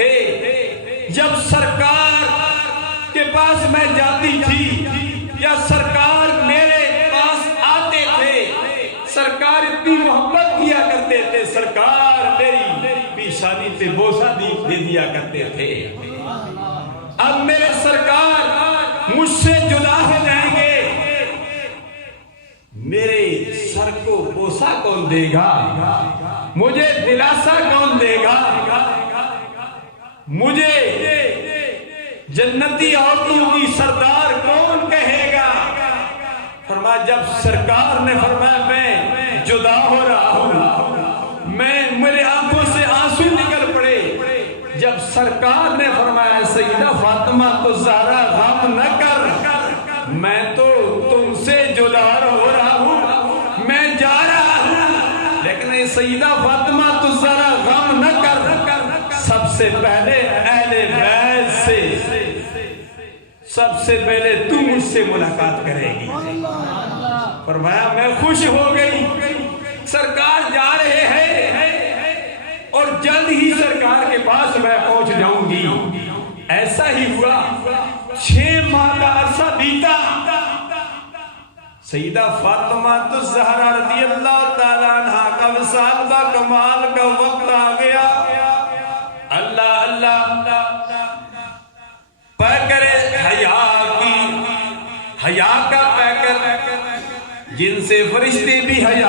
थे। जब सरकार के पास मैं जाती थी या सरकार मेरे पास आते थे, सरकार इतनी मोहब्बत किया करते थे, सरकार मेरी पेशानी पे बोसा दे दिया करते थे। अब मेरे सरकार मुझसे जुदा हो जाएंगे, मेरे सर को बोसा कौन देगा, मुझे दिलासा कौन देगा, मुझे जन्नती औरतों की सरदार कौन कहेगा। फरमाया जब सरकार ने फरमाया मैं जुदा हो रहा हूं, मैं मेरे आंखों से आंसू निकल पड़े। जब सरकार ने फरमाया सईदा फातिमा तो ज़हरा गम न कर, मैं तो तुमसे जुदा हो रहा हूं, मैं जा रहा हूं, लेकिन सईदा फातिमा तो ज़रा गम न कर, सबसे पहले अहले बैत से, सबसे पहले तू मुझसे मुलाकात करेगी। फरमाया मैं खुश हो गई, सरकार जा रहे हैं और जल्द ही सरकार के पास मैं पहुंच जाऊंगी। ऐसा ही हुआ, 6 माह का अरसा बीता। सईदा फातिमा तो ज़हरा रज़ी अल्लाह ताला अन्हा का विसाल का कमाल का वक्त आ गया। अल्लाह अल्लाह पैकर हया का पैकर, जिनसे फरिश्ते भी हया